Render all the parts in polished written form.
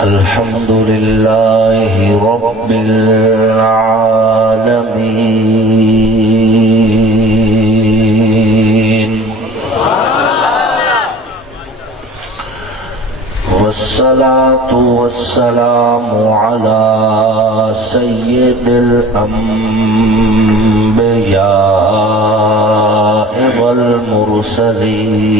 الحمد لله رب العالمين والصلاة والسلام على سيد الأنبياء والمرسلين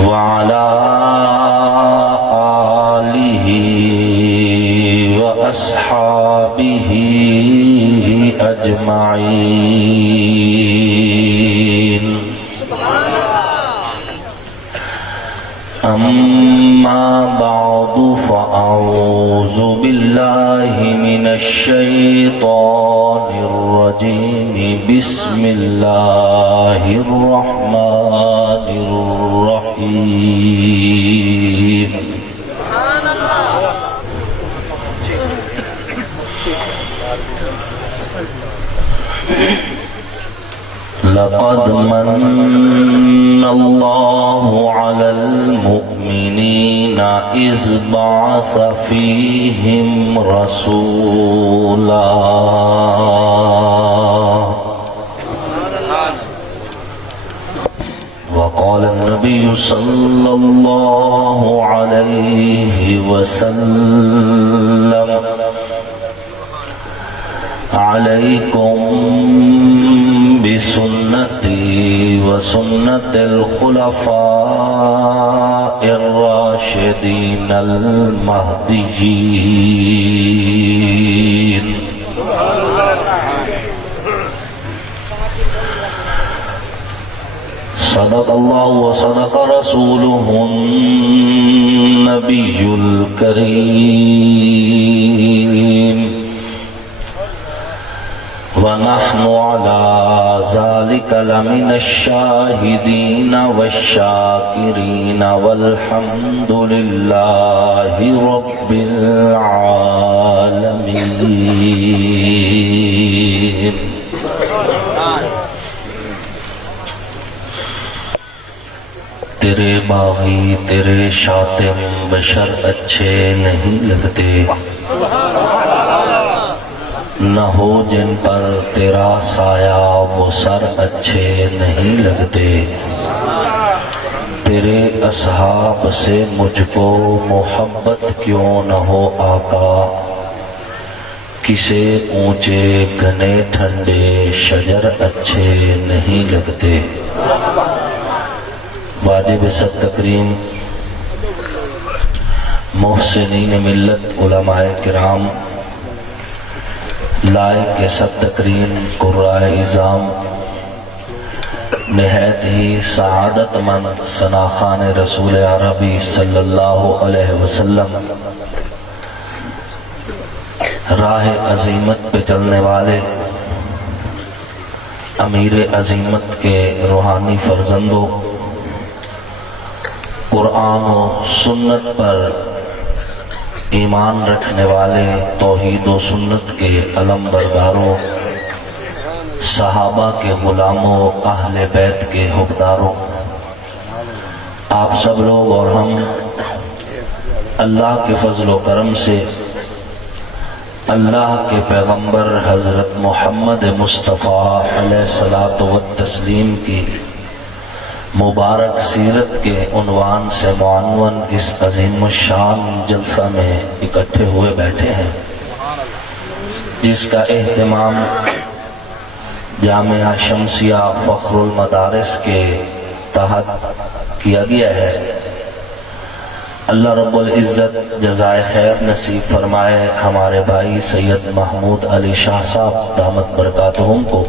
وعلى آله وأصحابه أجمعين أما بعد فأعوذ بالله من الشيطان الرجيم بسم الله الرحمن الرحيم لقد من الله على المؤمنين إذ بعث فيهم رسولا وقال النبي صلى الله عليه وسلم عليكم بسنتي وسنة الخلفاء الراشدين المهديين صدق الله وصدق رسوله النبي الكريم ونحن على ذلك لمن الشاهدين والشاكرين والحمد لله رب العالمين تیرے باغی تیرے شاطم بشر اچھے نہیں لگتے نہ ہو جن پر تیرا سایہ وہ سر اچھے نہیں لگتے تیرے اصحاب سے مجھ کو محبت کیوں نہ ہو آقا کسے اونچے گھنے ٹھنڈے شجر اچھے نہیں لگتے واجب صد تکریم محسنین ملت علماء کرام لائق صد تکریم قرائے اعظام نہایت ہی سعادت مند ثناخان رسول عربی صلی اللہ علیہ وسلم راہ عظیمت پہ چلنے والے امیر عظیمت کے روحانی فرزندوں قرآن و سنت پر ایمان رکھنے والے توحید و سنت کے علم برداروں صحابہ کے غلاموں اہل بیت کے حقداروں آپ سب لوگ اور ہم اللہ کے فضل و کرم سے اللہ کے پیغمبر حضرت محمد مصطفیٰ علیہ الصلاۃ والتسلیم کی مبارک سیرت کے عنوان سے معنون اس عظیم الشان جلسہ میں اکٹھے ہوئے بیٹھے ہیں جس کا اہتمام جامعہ شمسیہ فخر المدارس کے تحت کیا گیا ہے اللہ رب العزت جزائے خیر نصیب فرمائے ہمارے بھائی سید محمود علی شاہ صاحب دامت برکاتہم کو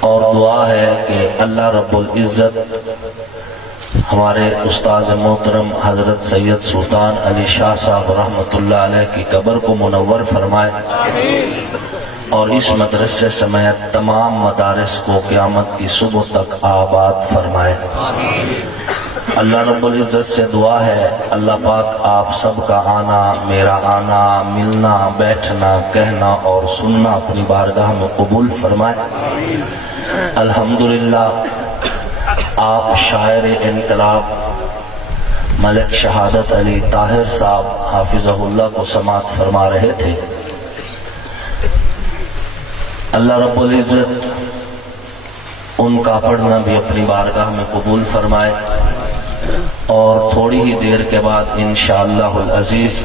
اور دعا ہے کہ اللہ رب العزت ہمارے استاذ محترم حضرت سید سلطان علی شاہ صاحب رحمۃ اللہ علیہ کی قبر کو منور فرمائے اور اس مدرسے سمیت تمام مدارس کو قیامت کی صبح تک آباد فرمائے اللہ رب العزت سے دعا ہے اللہ پاک آپ سب کا آنا، میرا آنا، ملنا، بیٹھنا، کہنا اور سننا اپنی بارگاہ میں قبول فرمائے۔ الحمدللہ آپ شاعر انقلاب ملک شہادت علی طاہر صاحب حافظہ اللہ کو سماعت فرما رہے تھے۔ اللہ رب العزت ان کا پڑھنا بھی اپنی بارگاہ میں قبول فرمائے، اور تھوڑی ہی دیر کے بعد انشاءاللہ العزیز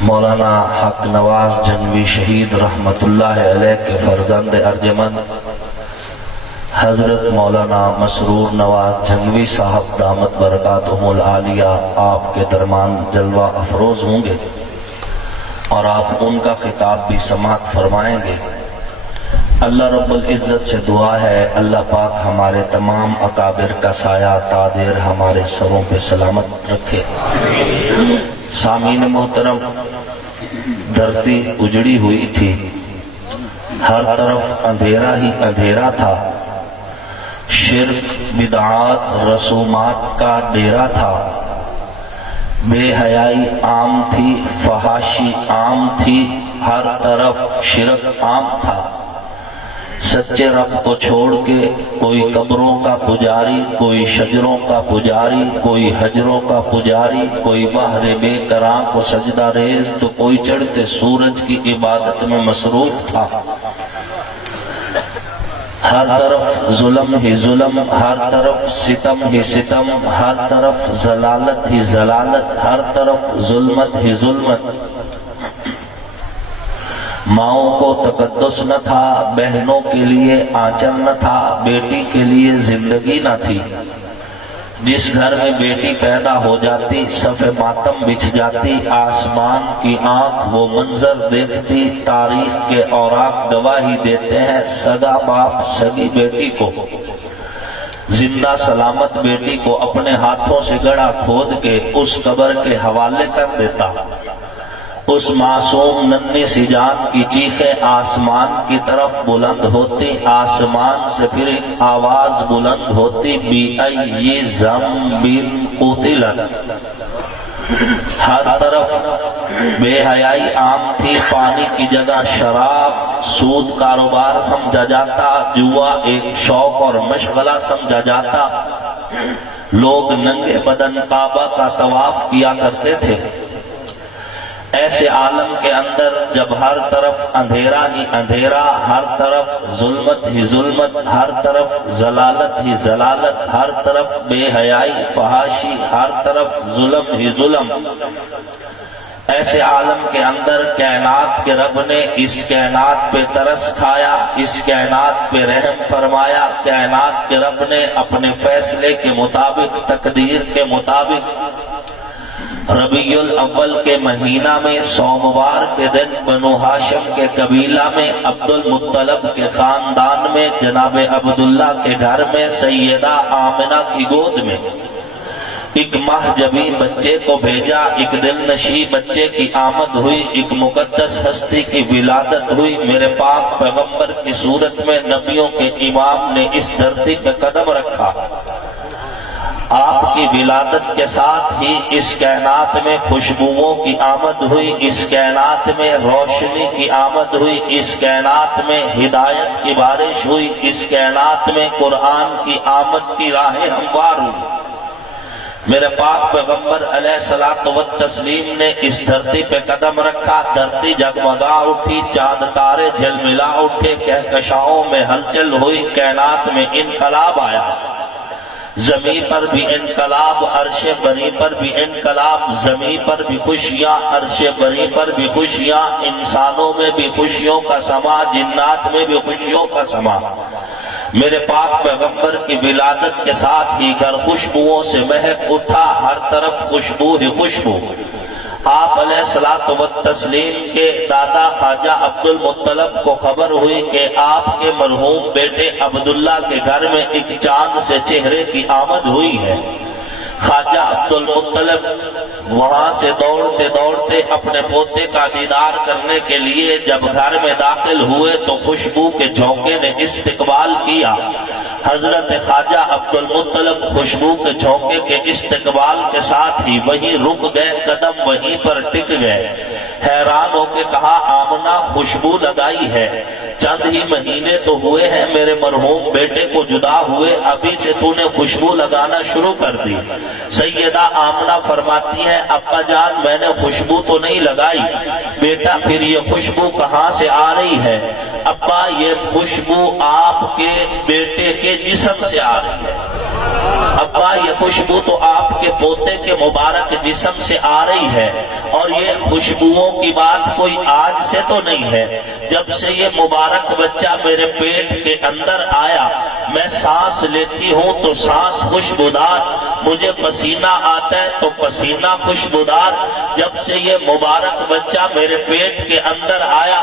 مولانا حق نواز جنگوی شہید رحمت اللہ علیہ کے فرزند ارجمند حضرت مولانا مسرور نواز جنگوی صاحب دامت برکاتہم العالیہ آپ کے درمیان جلوہ افروز ہوں گے، اور آپ ان کا خطاب بھی سماعت فرمائیں گے۔ اللہ رب العزت سے دعا ہے اللہ پاک ہمارے تمام اکابر کا سایہ تادیر ہمارے سروں پہ سلامت رکھے۔ سامعین محترم، دھرتی اجڑی ہوئی تھی، ہر طرف اندھیرا ہی اندھیرا تھا، شرک، بدعات، رسومات کا ڈیرا تھا، بے حیائی عام تھی، فحاشی عام تھی، ہر طرف شرک عام تھا۔ سچے رب کو چھوڑ کے کوئی قبروں کا پجاری، کوئی شجروں کا پجاری، کوئی حجروں کا پجاری، کوئی بحر بے کراں کو سجدہ ریز، تو کوئی چڑھتے سورج کی عبادت میں مصروف تھا۔ ہر طرف ظلم ہی ظلم، ہر طرف ستم ہی ستم، ہر طرف ضلالت ہی ضلالت، ہر طرف ظلمت ہی ظلمت۔ ماؤں کو تقدس نہ تھا، بہنوں کے لیے آنچل نہ تھا، بیٹی کے لیے زندگی نہ تھی۔ جس گھر میں بیٹی پیدا ہو جاتی صف ماتم بچھ جاتی، آسمان کی آنکھ وہ منظر دیکھتی، تاریخ کے اوراق گواہی دیتے ہیں، سگا باپ سگی بیٹی کو زندہ سلامت بیٹی کو اپنے ہاتھوں سے گڑھا کھود کے اس قبر کے حوالے کر دیتا۔ اس معصوم ننھی سی جان کی چیخیں آسمان کی طرف بلند ہوتی، آسمان سے پھر آواز بلند ہوتی، بِأَيِّ ذَنبٍ قُتِلَتْ۔ ہر طرف بے حیائی عام تھی، پانی کی جگہ شراب، سود کاروبار سمجھا جاتا، جوا ایک شوق اور مشغلہ سمجھا جاتا۔ لوگ ننگے بدن کعبہ کا طواف کیا کرتے تھے۔ ایسے عالم کے اندر جب ہر طرف اندھیرا ہی اندھیرا، ہر طرف ظلمت ہی ظلمت، ہر طرف ضلالت ہی ضلالت، ہر طرف بے حیائی فحاشی، ہر طرف ظلم ہی ظلم، ایسے عالم کے اندر کائنات کے رب نے اس کائنات پہ ترس کھایا، اس کائنات پہ رحم فرمایا۔ کائنات کے رب نے اپنے فیصلے کے مطابق، تقدیر کے مطابق، ربیع الاول کے مہینہ میں سوموار کے دن بنو ہاشم کے قبیلہ میں، عبد المطلب کے خاندان میں، جناب عبداللہ کے گھر میں، سیدہ آمنہ کی گود میں ایک مہجبی بچے کو بھیجا، ایک دل نشیں بچے کی آمد ہوئی، ایک مقدس ہستی کی ولادت ہوئی۔ میرے پاک پیغمبر کی صورت میں نبیوں کے امام نے اس دھرتی پہ قدم رکھا۔ آپ کی ولادت کے ساتھ ہی اس کائنات میں خوشبوؤں کی آمد ہوئی، اس کائنات میں روشنی کی آمد ہوئی، اس کائنات میں ہدایت کی بارش ہوئی، اس کائنات میں قرآن کی آمد کی راہیں ہموار ہوئی۔ میرے پاک پیغمبر علیہ الصلوۃ والتسلیم نے اس دھرتی پہ قدم رکھا، دھرتی جگمگا اٹھی، چاند تارے جھلملا اٹھے، کہکشاؤں میں ہلچل ہوئی، کائنات میں انقلاب آیا۔ زمین پر بھی انقلاب، عرش بری پر بھی انقلاب، زمین پر بھی خوشیاں، عرش بری پر بھی خوشیاں، انسانوں میں بھی خوشیوں کا سما، جنات میں بھی خوشیوں کا سما۔ میرے پاک پیغمبر کی ولادت کے ساتھ ہی گھر خوشبوؤں سے مہک اٹھا، ہر طرف خوشبو ہی خوشبو۔ آپ علیہ الصلوۃ والتسلیم کے دادا خواجہ عبد المطلب کو خبر ہوئی کہ آپ کے مرحوم بیٹے عبداللہ کے گھر میں ایک چاند سے چہرے کی آمد ہوئی ہے۔ خواجہ عبد المطلب وہاں سے دوڑتے دوڑتے اپنے پوتے کا دیدار کرنے کے لیے جب گھر میں داخل ہوئے تو خوشبو کے جھونکے نے استقبال کیا۔ حضرت خواجہ عبد المطلب خوشبو کے جھونکے کے استقبال کے ساتھ ہی وہیں رک گئے، قدم وہیں پر ٹک گئے۔ حیران ہو کے کہا آمنہ خوشبو لگائی ہے، چند ہی مہینے تو ہوئے ہیں میرے مرحوم بیٹے کو جدا ہوئے، ابھی سے تو نے خوشبو لگانا شروع کر دی۔ سیدہ آمنہ فرماتی ہے ابا جان میں نے خوشبو تو نہیں لگائی، بیٹا پھر یہ خوشبو کہاں سے آ رہی ہے؟ ابا یہ خوشبو آپ کے بیٹے کے جسم سے آ رہی ہے، ابا یہ خوشبو تو آپ کے پوتے کے مبارک جسم سے آ رہی ہے، اور یہ خوشبوؤں کی بات کوئی آج سے تو نہیں ہے، جب سے یہ مبارک بچہ میرے پیٹ کے اندر آیا میں سانس لیتی ہوں تو سانس خوشبودار، مجھے پسینہ آتا ہے تو پسینہ خوشبودار، جب سے یہ مبارک بچہ میرے پیٹ کے اندر آیا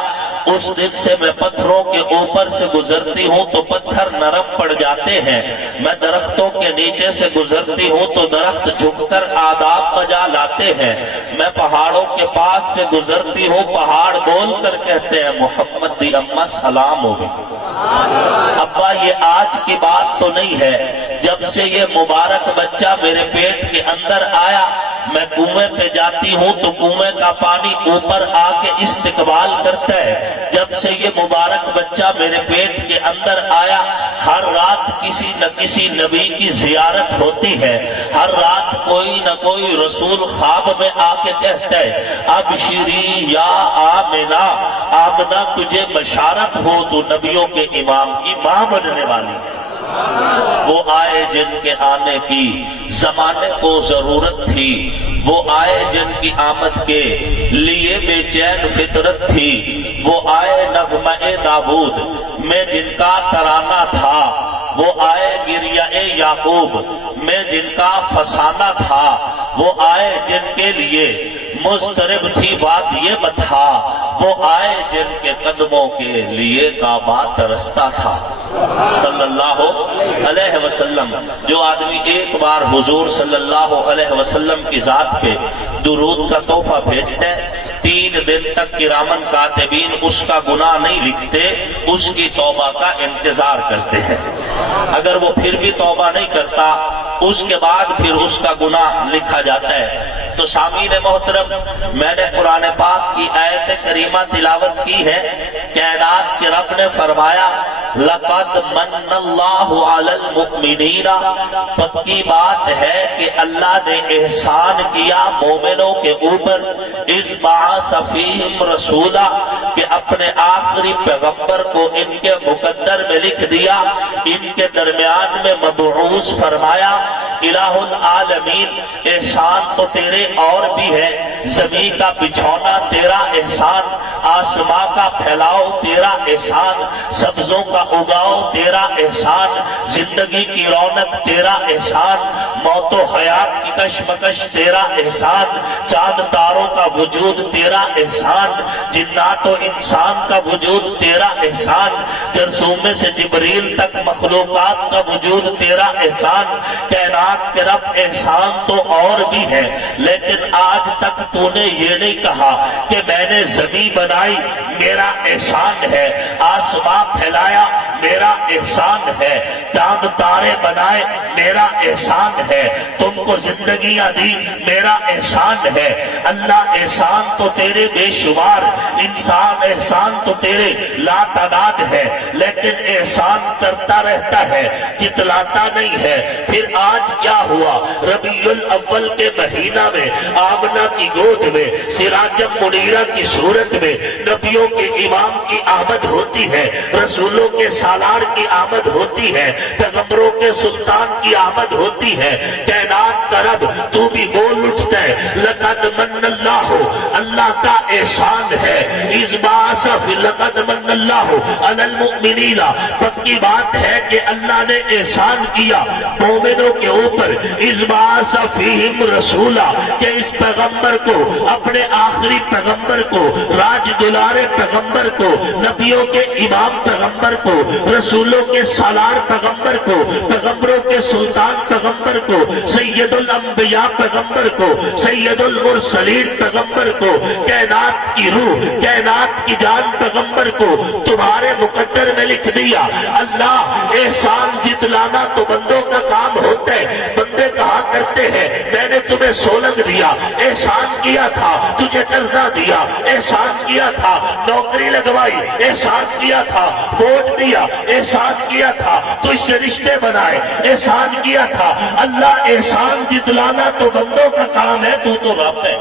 اس دن سے میں پتھروں کے اوپر سے گزرتی ہوں تو پتھر نرم پڑ جاتے ہیں، میں درختوں کے نیچے سے گزرتی ہوں تو درخت جھک کر آداب بجا لاتے ہیں، میں پہاڑوں کے پاس سے گزرتی ہوں پہاڑ بول کر کہتے ہیں محمد دی اماں سلام ہوگی۔ ابا یہ آج کی بات تو نہیں ہے، جب سے یہ مبارک بچہ میرے پیٹ کے اندر آیا میں کنویں پہ جاتی ہوں تو کنویں کا پانی اوپر آ کے استقبال کرتا ہے، جب سے یہ مبارک بچہ میرے پیٹ کے اندر آیا ہر رات کسی نہ کسی نبی کی زیارت ہوتی ہے، ہر رات کوئی نہ کوئی رسول خواب میں آ کے کہتا ہے ابشری یا آمنہ، آمنہ تجھے بشارت ہو تو نبیوں کے امام کی ماں بننے والی ہے۔ وہ آئے جن کے آنے کی زمانے کو ضرورت تھی، وہ آئے جن کی آمد کے لیے بے چین فطرت تھی، وہ آئے نغمہ داود میں جن کا ترانہ تھا، وہ آئے گریہ یعقوب میں جن کا فسانہ تھا، وہ آئے جن کے لیے مضطرب تھی وادی بطحا، وہ آئے جن کے قدموں کے لیے کعبہ ترستا تھا۔ صلی اللہ علیہ وسلم، جو آدمی ایک بار حضور صلی اللہ علیہ وسلم کی ذات پہ درود کا تحفہ بھیجتے 3 دن تک کرامن کاتبین اس کا گناہ نہیں لکھتے، اس کی توبہ کا انتظار کرتے ہیں، اگر وہ پھر بھی توبہ نہیں کرتا اس کے بعد پھر اس کا گناہ لکھا جاتا ہے۔ تو سامعین محترم میں نے قرآن پاک کی آیت کریمہ تلاوت کی ہے، کائنات کے رب نے فرمایا لقد من اللہ علی المؤمنین، پکی بات ہے کہ اللہ نے احسان کیا مومنوں کے اوپر، اذ بعث فیہم رسولا، کہ اپنے آخری پیغمبر کو ان کے مقدر میں لکھ دیا، ان کے درمیان میں مبعوث فرمایا۔ الہ العالمین، احسان تو تیرے اور بھی ہے، زمین کا بچھونا تیرا احسان، آسماں کا پھیلاؤ تیرا احسان، سبزوں کا اگاؤ تیرا احسان، زندگی کی رونق تیرا احسان، موت و حیات کی کشمکش تیرا احسان، چاند تاروں کا وجود تیرا احسان، جنات و انسان کا وجود تیرا احسان، جرثومے سے جبریل تک مخلوقات کا وجود تیرا احسان۔ کائنات کے رب احسان تو اور بھی ہے، لیکن آج تک تو نے یہ نہیں کہا کہ میں نے زمین بنائی میرا احسان ہے، آسمان پھیلایا میرا احسان ہے، چاند تارے بنائے میرا احسان ہے، تم کو زندگیاں دی میرا احسان ہے۔ اللہ احسان تو تیرے بے شمار، انسان احسان تو تیرے لا تعداد ہے، لیکن احسان کرتا رہتا ہے، جتلاتا نہیں ہے۔ پھر آج کیا ہوا؟ ربیع الاول کے مہینہ میں آمنہ کی گود میں سراجم منیرہ کی صورت میں نبیوں کے امام کی آمد ہوتی ہے، رسولوں کے سالار کی آمد ہوتی ہے، پیغمبروں کے سلطان کی آمد ہوتی ہے۔ کائنات کا رب تو بھی بول اٹھتا ہے لقد من اللہ، اللہ کا احسان ہے، اس باعث لقد من اللہ علی المؤمنین، پکی بات ہے کہ اللہ نے احسان کیا مومنوں کے اوپر، اس باعث فیہم رسولا، کہ اس پیغمبر کو، اپنے آخری پیغمبر کو، راج دلارے پیغمبر کو، نبیوں کے امام پیغمبر کو، رسولوں کے سالار پیغمبر کو، پیغمبروں کے سلطان پیغمبر کو، سید الانبیاء پیغمبر کو، سید المرسلین خلیل پیغمبر کو، کائنات کی روح، کائنات کی جان پیغمبر کو تمہارے مقدر میں لکھ دیا۔ اللہ احسان جتلانا تو بندوں کا کام ہوتا ہے۔ بندے کہا کرتے ہیں میں نے تمہیں سولنگ دیا، احسان کیا تھا، تجھے قرضہ دیا، احسان کیا تھا، نوکری لگوائی، احسان کیا تھا، ووٹ دیا، احسان کیا تھا، تو اس سے رشتے بنائے، احسان کیا تھا۔ اللہ احسان جتلانا تو بندوں کا کام ہے، تو رب ہے،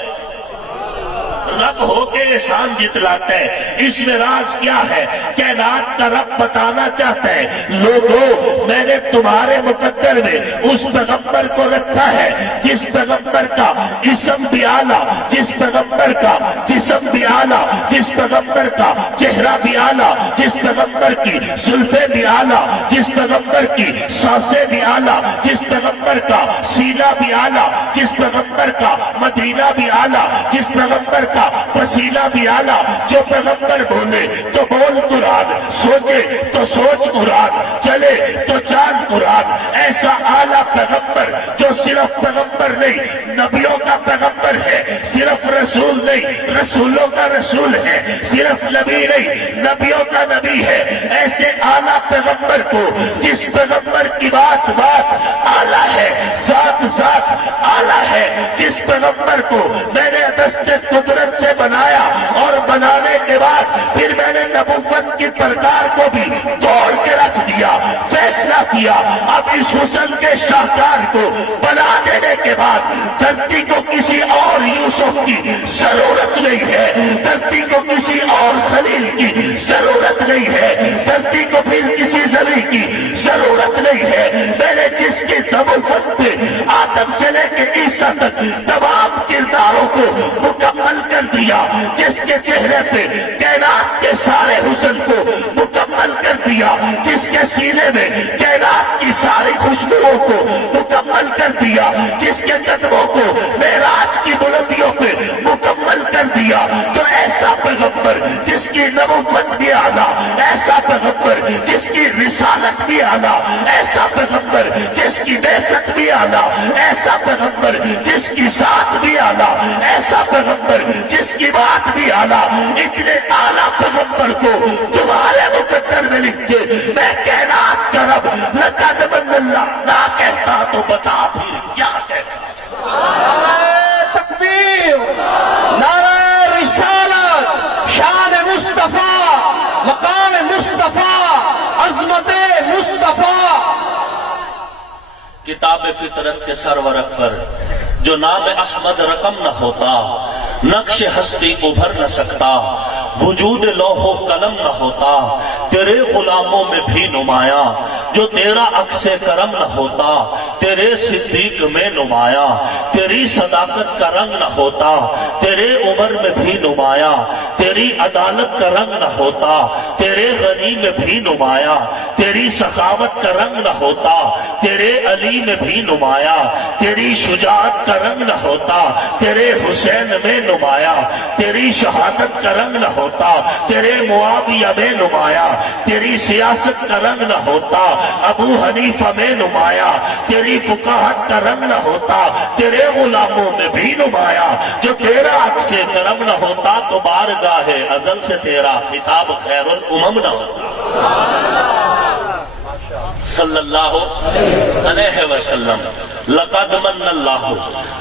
رب ہو کے احسان جتلاتا ہے۔ اس میں راز کیا ہے؟ کائنات کا رب بتانا چاہتا ہے لوگوں میں نے تمہارے مقدر میں اس پیغمبر کو رکھا ہے جس پیغمبر کا اسم بھی اعلیٰ، جس پیغمبر کا جسم بھی اعلیٰ، جس پیغمبر کا چہرہ بھی اعلیٰ، جس پیغمبر کی زلفیں بھی اعلیٰ، جس پیغمبر کی سانسیں بھی اعلیٰ، جس پیغمبر کا سینہ بھی اعلیٰ، جس پیغمبر کا مدینہ بھی اعلیٰ، جس پیغمبر کا پسینہ بھی اعلیٰ۔ جو پیغمبر بولے تو بول قرآن، سوچے تو سوچ قرآن، چلے تو چال قرآن۔ ایسا اعلیٰ پیغمبر جو صرف پیغمبر نہیں نبیوں کا پیغمبر ہے، صرف رسول نہیں رسولوں کا رسول ہے، صرف نبی نہیں نبیوں کا نبی ہے۔ ایسے اعلیٰ پیغمبر کو جس پیغمبر کی بات اعلیٰ ہے، ذات اعلیٰ ہے، جس پیغمبر کو میں نے دست قدرت سے بنایا اور بنانے کے بعد پھر میں نے نبوت کی پرکار کو بھی توڑ کے رکھ دیا، فیصلہ کیا اب اس حسن کے شاہکار کو بنا دینے کے بعد دھرتی کو کسی اور یوسف کی ضرورت نہیں ہے، دھرتی کو کسی اور خلیل کی ضرورت نہیں ہے، دھرتی کو پھر کسی زمین کی ضرورت نہیں ہے۔ میں نے جس کی نبوت پہ آدم سے لے کے عیسیٰ تک تمام کرداروں کو مکمل کر دیا، جس کے چہرے پہ کائنات کے سارے حسن کو مکمل کر دیا، جس کے سینے میں کائنات کی ساری خوشبوؤں کو مکمل کر دیا، جس کے قدموں کو معراج کی بلندیوں پہ مکمل کر دیا، تو ایسا پیغمبر جس کی نبوت بھی اعلیٰ، ایسا پیغمبر جس کی رسالت بھی اعلیٰ، ایسا پیغمبر جس کی بعثت بھی اعلیٰ، ایسا پیغمبر جس کی ذات بھی اعلیٰ، ایسا پیغمبر جس کی بات بھی اعلیٰ، اتنے اعلیٰ پیغمبر کو تمہارے مقدر میں لکھ کے میں کائنات کا رب لقد من اللہ نہ کہتا تو بتا پھر کیا کہتا؟ نعرہ تکبیر، نعرہ رسالت، شان مصطفیٰ، مقام مصطفیٰ، عظمت مصطفیٰ۔ کتاب فطرت کے سرورق پر جو نام احمد رقم نہ ہوتا، نقش ہستی ابھر نہ سکتا، وجود لوح و قلم نہ ہوتا، تیرے غلاموں میں بھی نمایاں جو تیرا عکس کرم نہ ہوتا، تیرے صدیق میں نمایاں تیری صداقت کا رنگ نہ ہوتا، تیرے عمر میں بھی نمایاں تیری عدالت کا رنگ نہ ہوتا، تیرے غنی میں بھی نمایاں تیری سخاوت کا رنگ نہ ہوتا، تیرے علی میں بھی نمایاں تیری شجاعت کا رنگ نہ ہوتا، تیرے حسین میں نمایاں تیری شہادت کا رنگ نہ ہوتا، تیرے معاویہ میں نمایاں تیری سیاست کا رنگ نہ ہوتا، ابو حنیفہ میں نمایاں تیری فقاہت کا رنگ نہ ہوتا، تیرے غلاموں میں بھی نمایاں جو تیرا عکس کرم نہ ہوتا، تو بارگاہ ازل سے تیرا خطاب خیر الامم نہ ہوتا۔ صلی اللہ علیہ وسلم۔ لقد من اللہ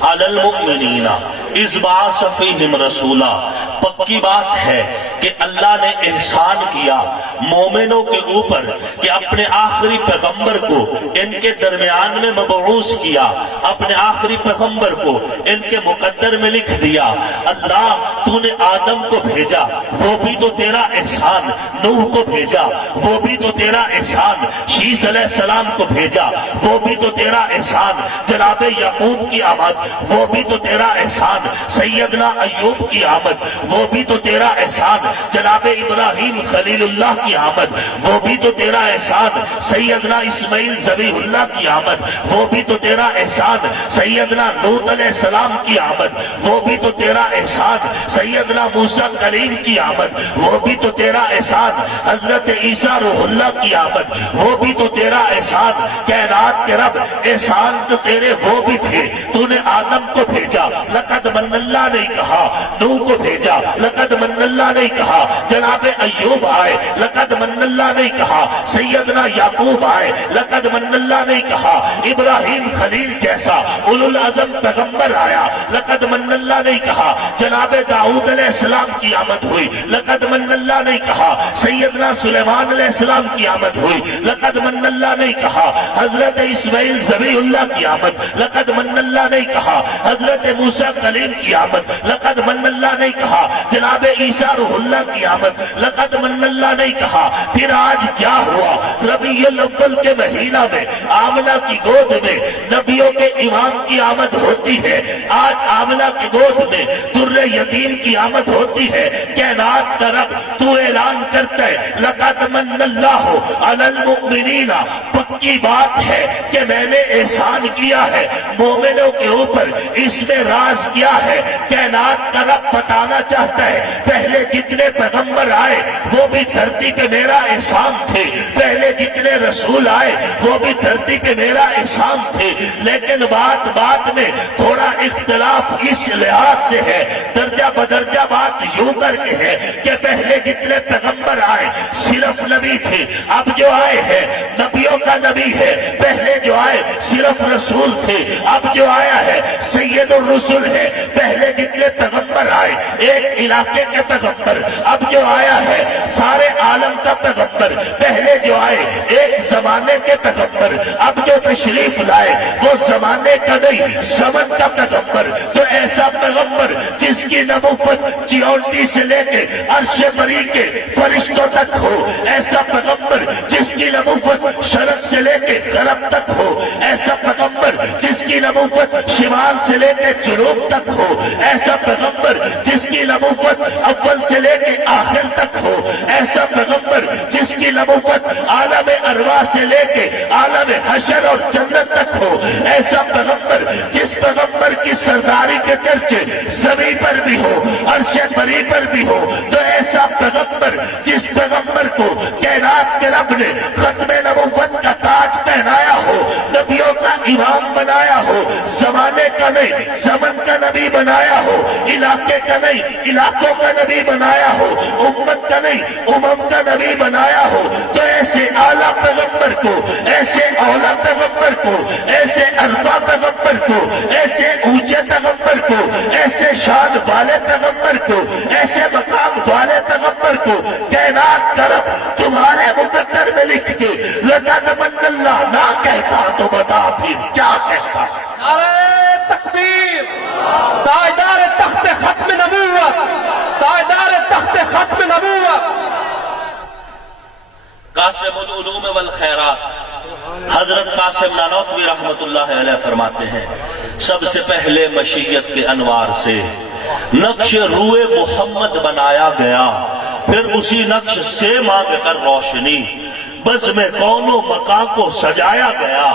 علی المؤمنین اذ بعث فیہم رسولا۔ پکی بات ہے کہ اللہ نے احسان کیا مومنوں کے اوپر کہ اپنے آخری پیغمبر کو ان کے درمیان میں مبعوث کیا، اپنے آخری پیغمبر کو ان کے مقدر میں لکھ دیا۔ اللہ تو نے آدم کو بھیجا، وہ بھی تو تیرا احسان، نوح کو بھیجا، وہ بھی تو تیرا احسان، شیس علیہ السلام کو بھیجا، وہ بھی تو تیرا احسان، جناب یعقوب کی آمد وہ بھی تو تیرا احسان، سیدنا ایوب کی آمد وہ بھی تو تیرا احسان، جناب ابراہیم خلیل اللہ کی آمد، وہ بھی تو تیرا احسان، سیدنا اسماعیل ذبیح اللہ کی آمد، وہ بھی تو تیرا احسان، سیدنا لوط علیہ السلام کی آمد، وہ بھی تو تیرا احسان، سیدنا موسیٰ کلیم کی آمد، وہ بھی تو تیرا احسان، حضرت عیسیٰ روح اللہ کی آمد، وہ بھی تو تیرا احسان۔ کائنات کے رب، احسان تو تیرے وہ بھی تھے، تو نے آدم کو بھیجا، لقد من اللہ نہیں کہا، نوح کو بھیجا، لقد من اللہ نہیں کہا، جناب ایوب آئے، لقد من اللہ نہیں کہا، سیدنا یعقوب آئے، لقد من اللہ نہیں کہا، ابراہیم خلیل جیسا اولو العزم پیغمبر آیا، لقد من اللہ نہیں کہا، جناب داؤد علیہ السلام کی آمد ہوئی، لقد من اللہ نہیں کہا، سیدنا سلیمان علیہ السلام کی آمد ہوئی، لقد من اللہ نہیں کہا، حضرت اسماعیل ذبیح اللہ کی آمد، لقد من اللہ نہیں کہا، حضرت موسیٰ کلیم کی آمد، لقد من اللہ نہیں کہا، جناب عیسیٰ روح اللہ کی آمد، لقد من اللہ نہیں کہا۔ پھر آج کیا ہوا؟ ربیع الاول کے مہینہ میں آمنہ کی گود میں نبیوں کے امام کی آمد ہوتی ہے، آج آمنہ کی گود میں در یتیم کی آمد ہوتی ہے۔ کائنات کا رب تو اعلان کرتا ہے لقد من اللہ علی المؤمنین، پکی بات ہے کہ میں نے احسان کیا ہے مومنوں کے اوپر، اس میں راز کیا ہے؟ کائنات کا رب بتانا چاہتا ہے پہلے جتنے پیغمبر آئے وہ بھی دھرتی پہ میرا احسان تھے، پہلے جتنے رسول آئے وہ بھی دھرتی پہ میرا احسان تھے، لیکن بات میں تھوڑا اختلاف اس لحاظ سے ہے، درجہ بدرجہ بات یوں کر کے ہے کہ پہلے جتنے پیغمبر آئے صرف نبی تھے، اب جو آئے ہیں نبیوں کا نبی ہے، پہلے جو آئے صرف رسول تھے، اب جو آیا ہے سید الرسل ہے، پہلے جتنے پیغمبر آئے ایک علاقے کے پیغمبر، اب جو آیا ہے سارے عالم کا پیغمبر، پہلے جو آئے ایک زمانے کے پیغمبر، اب جو تشریف لائے وہ زمانے کا نہیں زمن کا پیغمبر۔ تو ایسا پیغمبر جس کی نبوت چیونٹی سے لے کے عرش بری کے فرشتوں تک ہو، ایسا پیغمبر جس کی نبوت شرق سے لے کے غرب تک ہو، ایسا پیغمبر جس کی نبوت شمال سے لے کے جنوب تک ہو، ایسا پیغمبر جس کی نبوت اول سے لے کے آخر تک ہو، ایسا پیغمبر جس کی نبوت عالم ارواح سے لے کے عالم حشر اور جنت تک ہو، ایسا پیغمبر جس پیغمبر کی سرداری کے چرچے زمین پر بھی ہو، عرش بری پر بھی ہو، تو ایسا پیغمبر جس پیغمبر کو کائنات کے رب نے ختم نبوت کا تاج پہنایا ہو، نبیوں کا امام بنایا ہو، زمانے کا نہیں زمن کا نبی بنایا ہو، علاقے کا نہیں علاقوں کا نبی بنایا ہو، امت کا نہیں امم کا نبی بنایا ہو، تو ایسے اعلیٰ پیغمبر کو، ایسے اولا پیغمبر کو، ایسے عرفہ پیغمبر کو، ایسے اونچے پیغمبر کو، ایسے شان والے پیغمبر کو، ایسے مقام والے پیغمبر کو کائنات کا رب تمہارے مقدر میں لکھ کے لقد من اللہ نہ کہتا تو بتا پھر کیا کہتا؟ نعرہ تکبیر، تاجدار تخت ختم نبوت، تاجدار تخت ختم نبوت، قاسم العلوم والخیرات حضرت قاسم نانوتوی رحمت اللہ علیہ فرماتے ہیں سب سے پہلے مشیت کے انوار سے نقش روئے محمد بنایا گیا، پھر اسی نقش سے مانگ کر روشنی بزم کون و مکان کو سجایا گیا،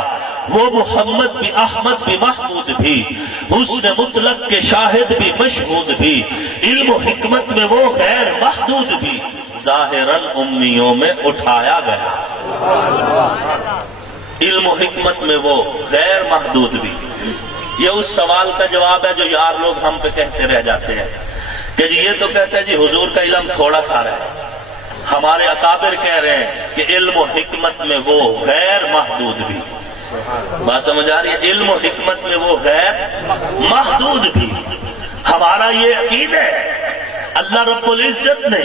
وہ محمد بھی احمد بھی محمود بھی، حسن مطلق کے شاہد بھی مشہود بھی، علم و حکمت میں وہ غیر محدود بھی، ظاہراً امیوں میں اٹھایا گیا۔ علم و حکمت میں وہ غیر محدود بھی، یہ اس سوال کا جواب ہے جو یار لوگ ہم پہ کہتے رہ جاتے ہیں کہ جی یہ تو کہتے ہیں جی حضور کا علم تھوڑا سا ہے، ہمارے اکابر کہہ رہے ہیں کہ علم و حکمت میں وہ غیر محدود بھی۔ بات سمجھ آ رہی ہے؟ علم و حکمت میں وہ غیر محدود بھی۔ ہمارا یہ عقید ہے اللہ رب العزت نے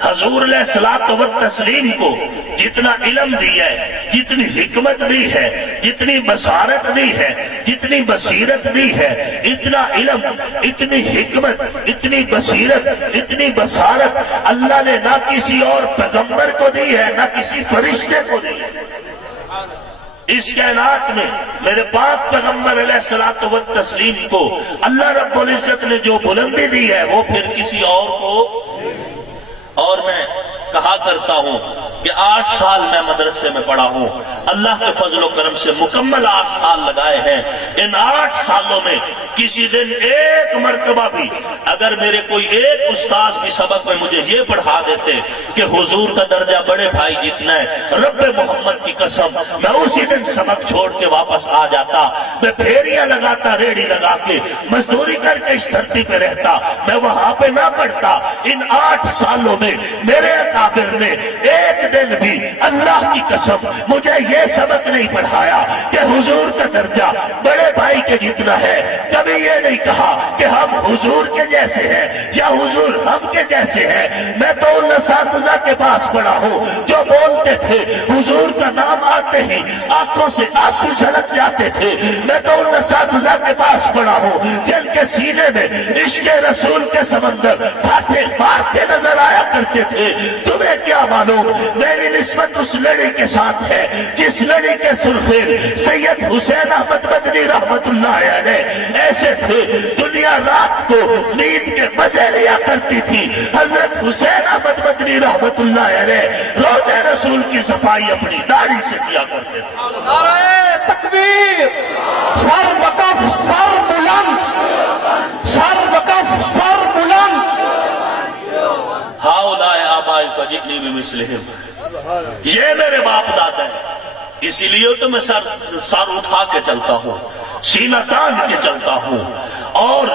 حضور علیہ الصلوۃ والتسلیم کو جتنا علم دیا ہے، جتنی حکمت دی ہے، جتنی بصارت دی ہے، جتنی بصیرت دی ہے، اتنا علم، اتنی حکمت، اتنی بصیرت، اتنی بصارت اللہ نے نہ کسی اور پیغمبر کو دی ہے، نہ کسی فرشتے کو دی ہے۔ اس کائنات میں میرے پاک پیغمبر علیہ الصلوۃ والتسلیم کو اللہ رب العزت نے جو بلندی دی ہے وہ پھر کسی اور کو۔ اور میں کہا کرتا ہوں کہ 8 سال میں مدرسے میں پڑھا ہوں، اللہ کے فضل و کرم سے مکمل 8 سال لگائے ہیں۔ ان 8 سالوں میں کسی دن ایک مرتبہ بھی اگر میرے کوئی ایک استاذ بھی سبق میں مجھے یہ پڑھا دیتے کہ حضور کا درجہ بڑے بھائی جتنا ہے، رب محمد کی قسم میں اسی دن سبق چھوڑ کے واپس آ جاتا، میں پھیریاں لگاتا، ریڑھی لگا کے مزدوری کر کے اس دھرتی پہ رہتا، میں وہاں پہ نہ پڑھتا۔ ان 8 سالوں میں میرے اکابر نے ایک دن بھی اللہ کی قسم مجھے یہ سبق نہیں پڑھایا کہ حضور کا درجہ بڑے بھائی کے جتنا ہے۔ کبھی یہ نہیں کہا کہ ہم حضور کے جیسے ہیں یا حضور ہم کے جیسے ہیں۔ میں تو ان اساتذہ کے پاس پڑھا ہوں جو بولتے تھے حضور کا نام آتے ہی آنکھوں سے آنسو جھلک جاتے تھے۔ میں تو ان اساتذہ کے پاس پڑھا ہوں جن کے سینے میں عشق رسول کے سمندر پھاٹے مارتے نظر آیا کرتے تھے۔ تمہیں کیا معلوم میری نسبت اس لڑی کے ساتھ ہے جس لڑی کے سرخیر سید حسین احمد مدنی رحمت اللہ علیہ ایسے تھے، دنیا رات کو نیند کے مزے لیا کرتی تھی۔ حضرت حسین احمد مدنی رحمت اللہ علیہ روزے رسول کی صفائی اپنی داڑھی سے کیا کرتے تھے۔ نعرہ تکبیر، سر وقف سر بلند، سر وقف سر بلند۔ ہاؤلائے آبائی فجئنی بمثلہم، یہ میرے باپ دادا ہیں، اسی لیے تو میں سر اٹھا کے چلتا ہوں، سینہ تان کے چلتا ہوں اور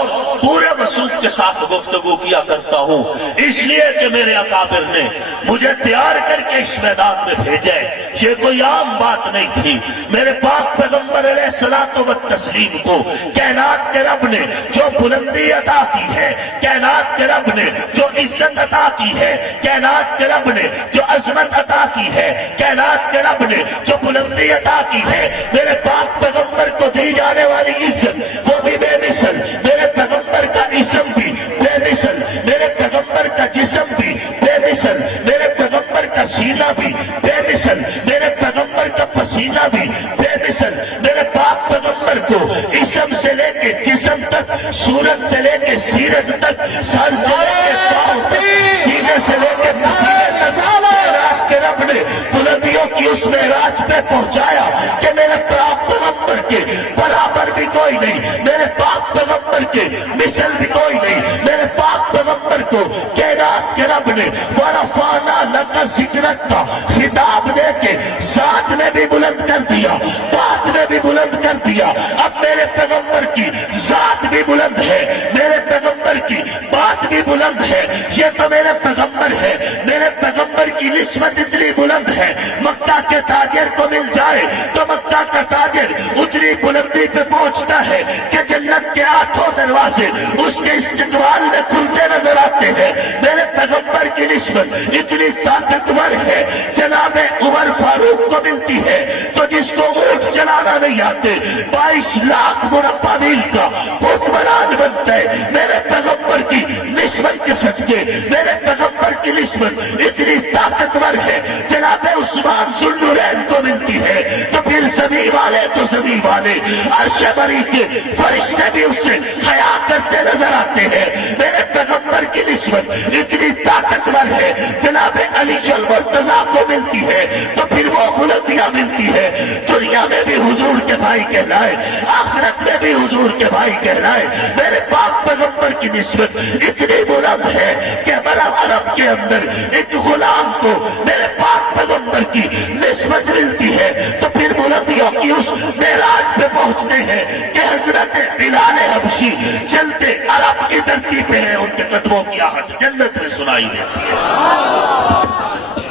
پورے وثوق کے ساتھ گفتگو کیا کرتا ہوں، اس لیے کہ میرے اکابر نے مجھے تیار کر کے اس میدان میں بھیجے۔ یہ کوئی عام بات نہیں تھی۔ میرے پاک پیغمبر علیہ الصلوۃ والتسلیم کو کائنات کے رب نے جو بلندی عطا کی ہے، کائنات کے رب نے جو عزت عطا کی ہے، کائنات کے رب نے جو عظمت عطا کی ہے، کائنات کے رب نے جو بلندی عطا کی ہے، میرے پاک پیغمبر کو دی جانے والی عزت وہ بھی بے مثل، میرے پیغمبر کا اسم بھی بے مثل، میرے پیغمبر کا جسم بھی بے مثل، میرے پیغمبر کا سینہ بھی بے مثل، میرے پیغمبر کا پسینہ بھی بے مثل۔ میرے پاک پیغمبر کو اسم سے لے کے جسم تک، صورت سے لے کے سیرت تک، سر سے لے کے پاؤں تک، سینے سے لے کے پسینے تک رات کے رب نے بلندیوں کی اس معراج پہ پہنچایا کہ میرے پاک پیغمبر کے برابر بھی کوئی نہیں، میرے پاک پیغمبر کے مثل بھی کوئی نہیں۔ میرے پاک پیغمبر کو کائنات کے رب نے ورفعنا لک ذکرک کا خطاب دے کے ذات نے بھی بلند کر دیا، بات نے بھی بلند کر دیا۔ اب میرے پیغمبر کی ذات بھی بلند ہے، میرے پیغمبر کی بات بھی بلند ہے۔ یہ تو میرے پیغمبر ہے، میرے پیغمبر کی نسبت اتنی بلند ہے، مکہ کے تاجر کو مل جائے تو مکہ کا تاجر اتنی بلندی پہ پہنچتا ہے کہ جنت کے 8 دروازے اس کے استقبال میں کھلتے نظر آتے ہیں۔ میرے پیغمبر کی نسبت اتنی طاقتور ہے، جناب عمر فاروق کو ملتی ہے تو جس کو اونٹ چلانا نہیں آتے 22 لاکھ مربع میل کا حکمران بنتا ہے۔ میرے پیغمبر کی نسبت کے صدقے میرے پیغمبر کی نسبت اتنی طاقتور ہے، جناب عثمان ذوالنورین کو ملتی ہے تو پھر زمین والے تو زمین والے عرش بری کے فرشتے بھی اس سے حیا کرتے نظر آتے ہیں۔ میرے پیغمبر کی نسبت اتنی طاقتور ہے، جناب علی المرتضیٰ کو ملتی ہے تو پھر وہ بلندیاں ملتی ہے۔ دنیا میں بھی حضور کے بھائی کہلائے، آخرت میں بھی حضور کے بھائی کہلائے۔ میرے پاک پیغمبر کی نسبت اتنی بلند ہے کہ عرب کے اندر ایک غلام کو میرے پاک پیغمبر کی نسبت ملتی ہے تو پھر بلندیوں کی اس معراج پہ پہنچتے ہیں کہ حضرت بلال حبشی چلتے عرب کی دھرتی پہ ہیں، ان کے قدموں کی آہٹ جنت میں سنائی دیتی ہے۔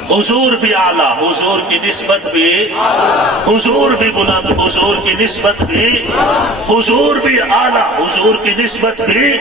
حضور بھی اعلیٰ، حضور کی نسبت بھی، حضور بھی بلند، حضور کی نسبت بھی، حضور بھی اعلیٰ، حضور کی نسبت بھی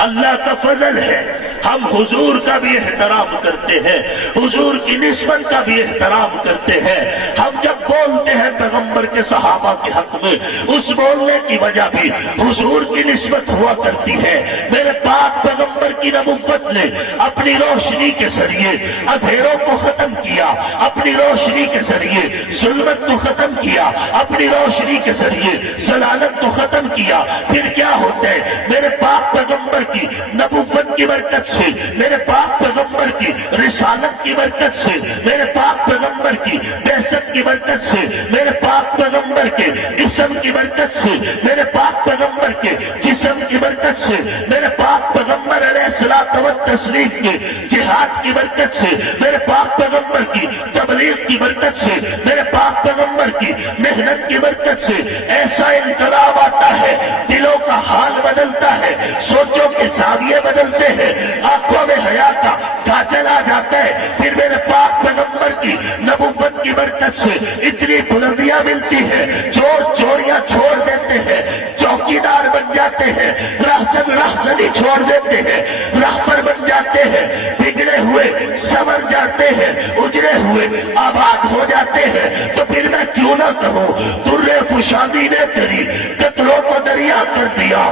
اللہ کا فضل ہے۔ ہم حضور کا بھی احترام کرتے ہیں، حضور کی نسبت کا بھی احترام کرتے ہیں۔ ہم جب بولتے ہیں پیغمبر کے صحابہ کے حق میں، اس بولنے کی وجہ بھی حضور کی نسبت ہوا کرتی ہے۔ میرے پاک پیغمبر کی نبوت نے اپنی روشنی کے ذریعے اندھیروں کو ختم کیا، کیا اپنی روشنی کے ذریعے، ظلمت کو ختم کیا اپنی روشنی کے ذریعے، ضلالت کو ختم کیا، پھر کیا ہوتا ہے؟ میرے پاک پیغمبر کی نبوت کی برکت سے، میرے پاک پیغمبر کی رسالت کی برکت سے، میرے پاک پیغمبر کی بعثت کی برکت سے، میرے پاک پیغمبر کے اسم کی برکت سے، میرے پاک پیغمبر کے جسم کی برکت سے، میرے پاک پیغمبر علیہ الصلوۃ والتسلیم کے جہاد کی برکت سے، میرے پاک پیغمبر کی تبلیغ کی برکت سے، میرے پاک پیغمبر کی محنت کی برکت سے ایسا انقلاب آتا ہے، دلوں کا حال بدلتا ہے، سوچوں کے زاویے بدلتے ہیں، آنکھوں میں حیا کا کاجل آ جاتا ہے، پھر میرے پاک پیغمبر کی نبوت کی برکت سے اتنی بلندیاں ملتی ہیں، چور چوریاں چھوڑ دیتے ہیں، چوکیدار بن جاتے ہیں، راہزنی چھوڑ دیتے ہیں، راہبر بن جاتے ہیں، بگڑے ہوئے سنور جاتے ہیں، اجڑے ہوئے آباد ہو جاتے ہیں۔ تو پھر میں کیوں نہ کہوں، در فشانی نے تیری قطروں کو دریا کر دیا،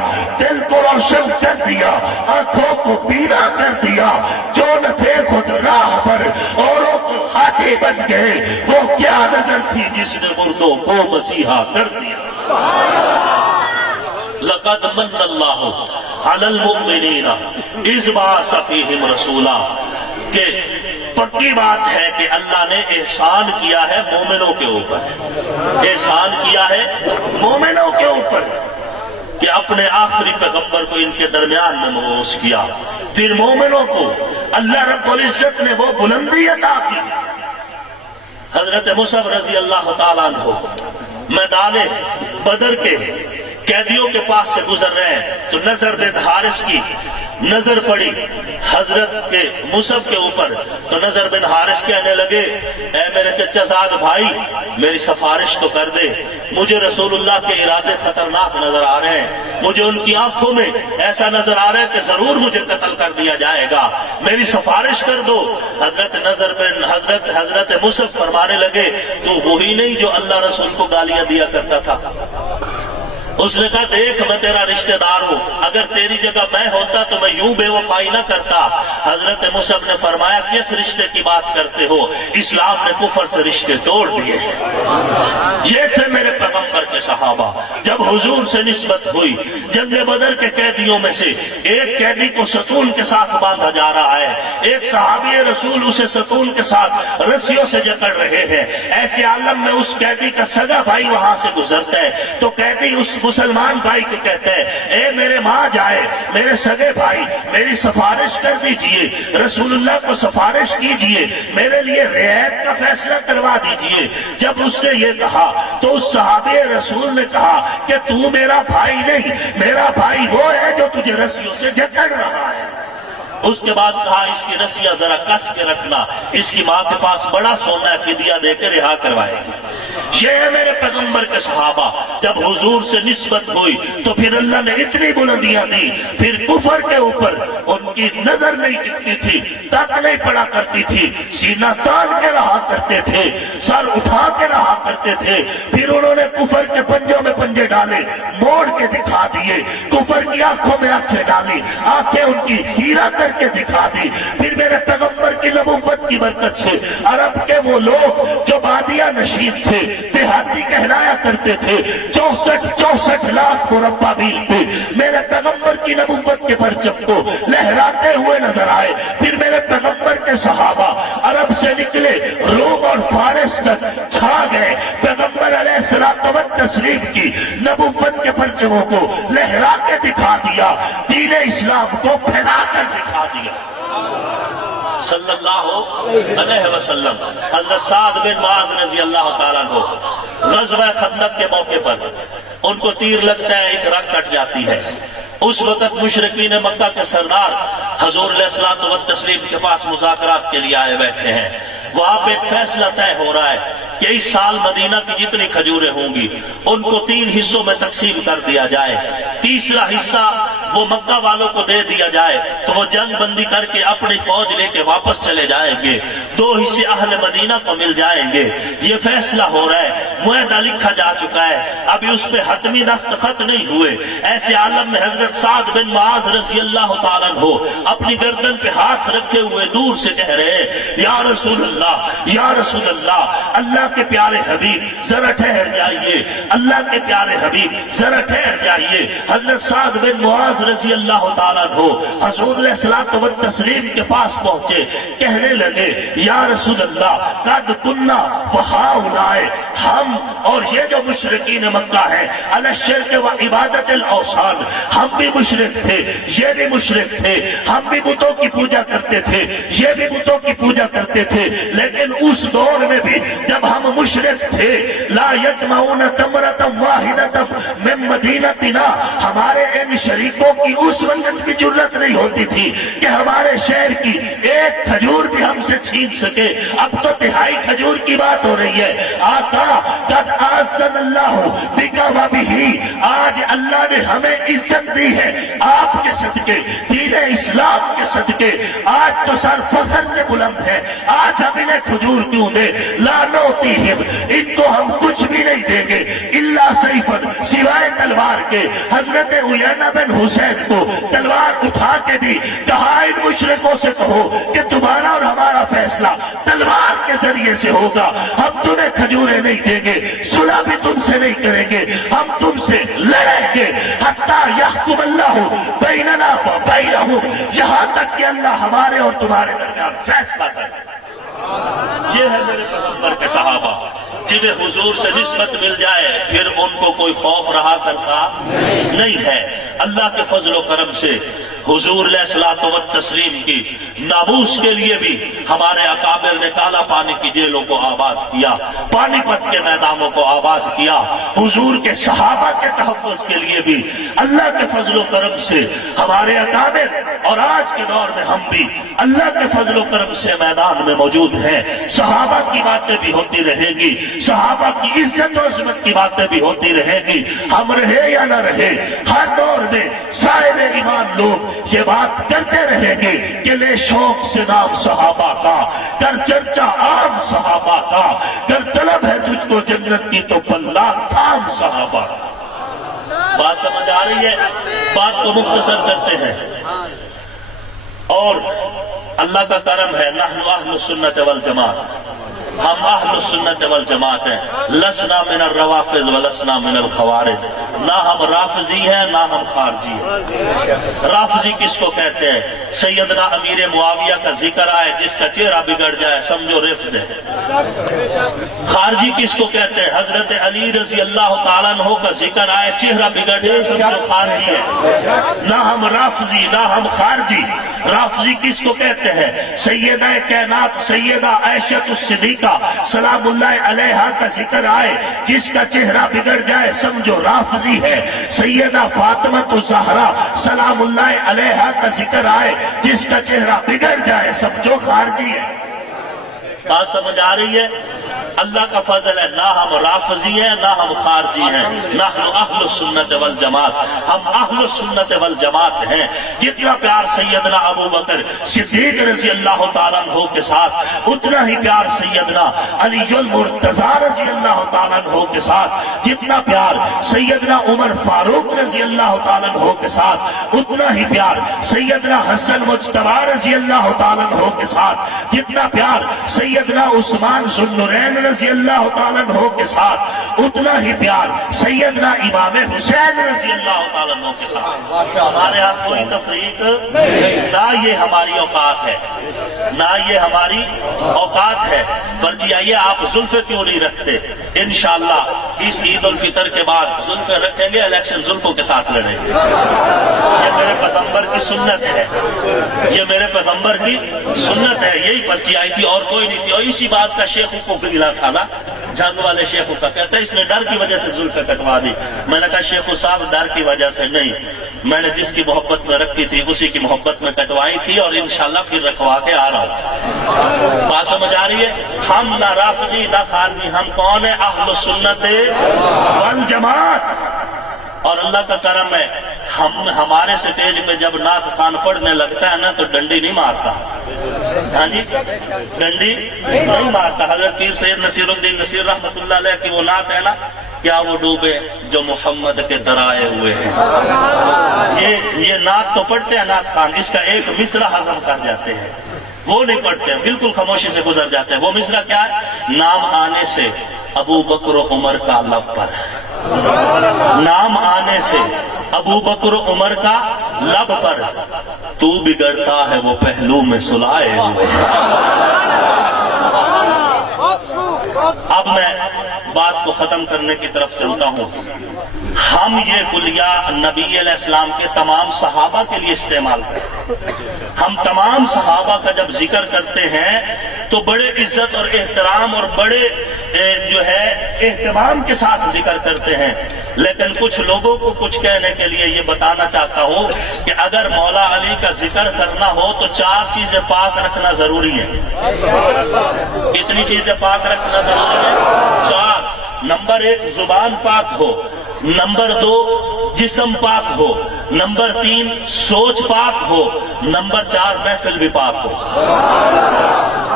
دل کو روشن کر دیا، آنکھوں کو بینا کر دیا، جو نہ تھے خود راہ پر اوروں کو ہاتھی بن گئے، وہ کیا نظر تھی جس نے مردوں کو مسیحا کر دیا۔ لقد من اللہ علی المؤمنین اذ بعث فیہم رسولا، کہ پکی بات ہے کہ اللہ نے احسان کیا ہے مومنوں کے اوپر، احسان کیا ہے مومنوں کے اوپر کہ اپنے آخری پیغمبر کو ان کے درمیان میں مبعوث کیا، پھر مومنوں کو اللہ رب العزت نے وہ بلندی عطا کی۔ حضرت مصعب رضی اللہ تعالیٰ عنہ میدان بدر کے قیدیوں کے پاس سے گزر رہے ہیں تو نظر بن حارث کی نظر پڑی حضرت کے مصعب کے اوپر، تو نظر بن حارث کہنے لگے، اے میرے چچا زاد بھائی، میری سفارش تو کر دے، مجھے رسول اللہ کے ارادے خطرناک نظر آ رہے ہیں، مجھے ان کی آنکھوں میں ایسا نظر آ رہا ہے کہ ضرور مجھے قتل کر دیا جائے گا، میری سفارش کر دو۔ حضرت مصعب فرمانے لگے، تو وہی نہیں جو اللہ رسول کو گالیاں دیا کرتا تھا؟ اس نے کہا، دیکھ میں تیرا رشتہ دار ہوں، اگر تیری جگہ میں ہوتا تو میں یوں بے وفائی نہ کرتا۔ حضرت مصعب نے فرمایا، کس رشتے کی بات کرتے ہو؟ اسلام نے کفر سے رشتے توڑ دیے۔ یہ تھے میرے پیغمبر کے صحابہ۔ جب حضور سے نسبت ہوئی، جنگ بدر کے قیدیوں میں سے ایک قیدی کو ستون کے ساتھ باندھا جا رہا ہے، ایک صحابی رسول اسے ستون کے ساتھ رسیوں سے جکڑ رہے ہیں، ایسے عالم میں اس قیدی کا سگا بھائی وہاں سے گزرتا ہے، تو قیدی اس مسلمان بھائی کو کہتا ہے، اے میرے ماں جائے، میرے سگے بھائی، میری سفارش کر دیجئے، رسول اللہ کو سفارش کیجئے، میرے لیے رعایت کا فیصلہ کروا دیجئے۔ جب اس نے یہ کہا تو اس صحابی رسول نے کہا کہ تو میرا بھائی نہیں، میرا بھائی وہ ہے جو تجھے رسیوں سے جکڑ رہا ہے۔ اس کے بعد کہا، اس کی رسیاں ذرا کس کے رکھنا، اس کی ماں کے پاس بڑا سونا ہے، فدیہ دے کے رہا کروائے گی۔ یہ ہے میرے پیغمبر کے صحابہ۔ جب حضور سے نسبت ہوئی تو پھر اللہ نے اتنی بلندیاں دی، پھر کفر کے اوپر ان کی نظر نہیں ٹکتی تھی، تک نہیں پڑا کرتی تھی، سینہ تان کے رہا کرتے تھے، سر اٹھا کے رہا کرتے تھے۔ پھر انہوں نے کفر کے پنجوں میں پنجے ڈالے، موڑ کے دکھا دیے، کفر کی آنکھوں میں آنکھیں ڈالی، آنکھیں ان کی ہیرا کر کے دکھا دی۔ پھر میرے پیغمبر کی نبوت کی برکت سے عرب کے وہ لوگ جو بادیہ نشین تھے، دیہاتی کہلایا کرتے تھے، 64 لاکھ مربع میل پہ میرے پیغمبر کی نبوت کے پرچم کو لہراتے ہوئے نظر آئے۔ پھر میرے پیغمبر کے صحابہ عرب سے نکلے، روم اور فارس تک چھا گئے، پیغمبر علیہ الصلوۃ والتسلیم کی نبوت کے پرچموں کو لہرا کے دکھا دیا، دین اسلام کو پھیلا کر دکھا دیا۔ صلی اللہ علیہ وسلم۔ حضرت سعد بن معاذ رضی اللہ تعالیٰ عنہ غزوہ خندق کے موقع پر ان کو تیر لگتا ہے، ایک رگ کٹ جاتی ہے۔ اس وقت مشرکین مکہ کے سردار حضور علیہ الصلوۃ والتسلیم کے پاس مذاکرات کے لیے آئے بیٹھے ہیں۔ وہاں پہ ایک فیصلہ طے ہو رہا ہے کہ اس سال مدینہ کی جتنی کھجوریں ہوں گی ان کو 3 حصوں میں تقسیم کر دیا جائے، تیسرا حصہ وہ مکہ والوں کو دے دیا جائے تو وہ جنگ بندی کر کے اپنی فوج لے کے واپس چلے جائیں گے، 2 حصے اہل مدینہ کو مل جائیں گے۔ یہ فیصلہ ہو رہا ہے۔ معاہدہ لکھا جا چکا ہے، ابھی اس پہ حتمی دستخط نہیں ہوئے، ایسے عالم میں حضرت سعد بن معاذ رضی اللہ تعالیٰ عنہ اپنی گردن پہ ہاتھ رکھے ہوئے دور سے کہہ رہے ہیں یا رسول اللہ، یا رسول اللہ، اللہ کے پیارے حبیب ذرا ٹھہر جائیے، اللہ کے پیارے حبیب ذرا ٹھہر جائیے۔ حضرت سعد بن معاذ رضی اللہ تعالیٰ عنہ حضور علیہ الصلوۃ والتسلیم کے پاس پہنچے، کہنے لگے یا رسول اللہ قد کننا وہاؤلاء، ہم اور یہ جو مشرکین مکہ ہیں علی الشرک و عبادت الاوثان، ہم بھی مشرک تھے، یہ بھی مشرک تھے، ہم بھی بتوں کی پوجا کرتے تھے، یہ بھی بتوں کی پوجا کرتے تھے، لیکن اس دور میں بھی جب ہم مشرک تھے لا یتمعون تمرۃ واحدۃ من مدینتنا، ہمارے ان شریکوں کی اس وقت بھی جرت نہیں ہوتی تھی کہ ہمارے شہر کی ایک کھجور بھی ہم سے چھین سکے، اب تو تہائی کھجور کی بات ہو رہی ہے۔ آقا قد اعزنا اللہ بک و بہ، آج اللہ نے ہمیں عزت دی ہے آپ کے صدقے، دین اسلام کے صدقے، آج تو سر فخر سے بلند ہے، آج ہم انہیں کھجور کیوں دیں؟ لا نعطیہم، ان کو ہم کچھ بھی نہیں دیں گے الا سیفن، سوائے تلوار کے۔ حضرت عیینہ بن حسین کو تلوار اٹھا کے دی، کہا ان مشرکوں سے کہو کہ تمہارا اور ہمارا فیصلہ تلوار کے ذریعے سے ہوگا، ہم تمہیں کھجوریں نہیں دیں گے، صلح بھی تم سے نہیں کریں گے، ہم تم سے لڑیں گے حتیٰ یحکم اللہ بیننا و بینہم، یہاں تک کہ اللہ ہمارے اور تمہارے درمیان فیصلہ کرے۔ یہ ہے میرے پیغمبر کے صحابہ، جنہیں حضور سے نسبت مل جائے پھر ان کو کوئی خوف رہا کرتا نہیں ہے۔ اللہ کے فضل و کرم سے حضور علیہ الصلوۃ والتسلیم کی ناموس کے لیے بھی ہمارے اکابر نے کالا پانی کی جیلوں کو آباد کیا، پانی پت کے میدانوں کو آباد کیا، حضور کے صحابہ کے تحفظ کے لیے بھی اللہ کے فضل و کرم سے ہمارے اکابر، اور آج کے دور میں ہم بھی اللہ کے فضل و کرم سے میدان میں موجود ہیں۔ صحابہ کی باتیں بھی ہوتی رہے گی، صحابہ کی عزت و عظمت کی باتیں بھی ہوتی رہے گی، ہم رہے یا نہ رہے، ہر دور میں صاحب ایمان لوگ یہ بات کرتے رہیں گے کہ لے شوق سے نام صحابہ کا، کر چرچا عام صحابہ کا، کر طلب ہے تجھ کو جنت کی تو پلہ تھام صحابہ کا۔ بات سمجھ آ رہی ہے؟ بات کو مختصر کرتے ہیں، اور اللہ کا کرم ہے نحن اہل السنت والجماعت، ہم اہل السنت والجماعت ہیں، لسنا من الروافض ولسنا من الخوارج، نہ ہم رافضی ہیں نہ ہم خارجی ہیں۔ رافضی کس کو کہتے ہیں؟ سیدنا امیر معاویہ کا ذکر آئے جس کا چہرہ بگڑ جائے سمجھو رفض ہے۔ خارجی کس کو کہتے ہیں؟ حضرت علی رضی اللہ تعالیٰ عنہ کا ذکر آئے چہرہ بگڑ جائے سمجھو خارجی ہے۔ نہ ہم رافضی نہ ہم خارجی۔ رافضی کس کو کہتے ہیں؟ سیدہ کائنات سیدہ عائشہ الصدیقہ سلام اللہ علیہا کا ذکر آئے جس کا چہرہ بگڑ جائے سمجھو رافضی ہے۔ سیدہ فاطمہ الزہرا سلام اللہ علیہا کا ذکر آئے جس کا چہرہ بگڑ جائے سمجھو خارجی ہے۔ بات سمجھ آ رہی ہے؟ اللہ کا فضل ہے، نہ ہم رافضی ہیں نہ ہم خارجی ہیں، نحن اہل السنت والجماعت، ہم اہل السنت والجماعت ہیں۔ جتنا پیار سیدنا ابو بکر صدیق رضی اللہ تعالیٰ عنہ کے ساتھ، اتنا ہی پیار سیدنا علی المرتضیٰ رضی اللہ تعالیٰ عنہ کے ساتھ، جتنا پیار سیدنا عمر فاروق رضی اللہ تعالیٰ عنہ کے ساتھ، اتنا ہی پیار سیدنا حسن مجتبی رضی اللہ تعالیٰ عنہ کے ساتھ، جتنا پیار سیدنا عثمان ذو النورین رضی اللہ تعالیٰ عنہ کے ساتھ، اتنا ہی پیار سیدنا امام حسین رضی اللہ تعالیٰ عنہ کے ساتھ۔ ہمارے ہاں کوئی تفریق نہ یہ ہماری اوقات ہے، نہ یہ ہماری اوقات ہے۔ پرچی آئیے آپ زلفے کیوں نہیں رکھتے؟ انشاءاللہ اس عید الفطر کے بعد زلفے رکھیں گے، الیکشن زلفوں کے ساتھ لڑیں گے۔ یہ میرے پیغمبر کی سنت ہے، یہ میرے پیغمبر کی سنت ہے۔ یہی پرچی آئی تھی اور کوئی نہیں تھی، اور اسی بات کا شیخوں کو گلا تھا نا، جنگ والے شیخوں کا، کہتا ہے اس نے ڈر کی وجہ سے زلفیں کٹوا دی۔ میں نے کہا شیخو صاحب ڈر کی وجہ سے نہیں، میں نے جس کی محبت میں رکھی تھی اسی کی محبت میں کٹوائی تھی، اور انشاءاللہ پھر رکھوا کے آ رہا ہوں۔ بات سمجھ آ رہی ہے؟ ہم نہ رافضی نہ خارجی، ہم کون ہیں؟ اہل السنت والجماعت۔ اور اللہ کا کرم ہے، ہمارے سٹیج پہ جب نعت خوان پڑھنے لگتا ہے نا تو ڈنڈی نہیں مارتا، ہاں جی ڈنڈی نہیں مارتا. حضرت پیر سید نصیر الدین نصیر رحمت اللہ علیہ کی وہ نعت ہے نا، کیا وہ ڈوبے جو محمد کے درائے ہوئے ہیں. یہ نعت تو پڑھتے ہیں نعت خان، اس کا ایک مصرع ہضم کر جاتے ہیں، وہ نہیں پڑھتے ہیں، بالکل خاموشی سے گزر جاتے ہیں. وہ مصرع کیا ہے؟ نام آنے سے ابو بکر و عمر کا لب پر، نام آنے سے ابو بکر و عمر کا لب پر، تو بگڑتا ہے وہ پہلو میں سلائے ہوئے. اب میں بات کو ختم کرنے کی طرف چلتا ہوں. ہم یہ کلیہ نبی علیہ السلام کے تمام صحابہ کے لیے استعمال کریں. ہم تمام صحابہ کا جب ذکر کرتے ہیں تو بڑے عزت اور احترام اور بڑے جو ہے اہتمام کے ساتھ ذکر کرتے ہیں. لیکن کچھ لوگوں کو کچھ کہنے کے لیے یہ بتانا چاہتا ہوں کہ اگر مولا علی کا ذکر کرنا ہو تو 4 چیزیں پاک رکھنا ضروری ہے. کتنی چیزیں پاک رکھنا ضروری ہے؟ 4. نمبر 1 زبان پاک ہو، نمبر 2 جسم پاک ہو، نمبر 3 سوچ پاک ہو، نمبر 4 محفل بھی پاک ہو.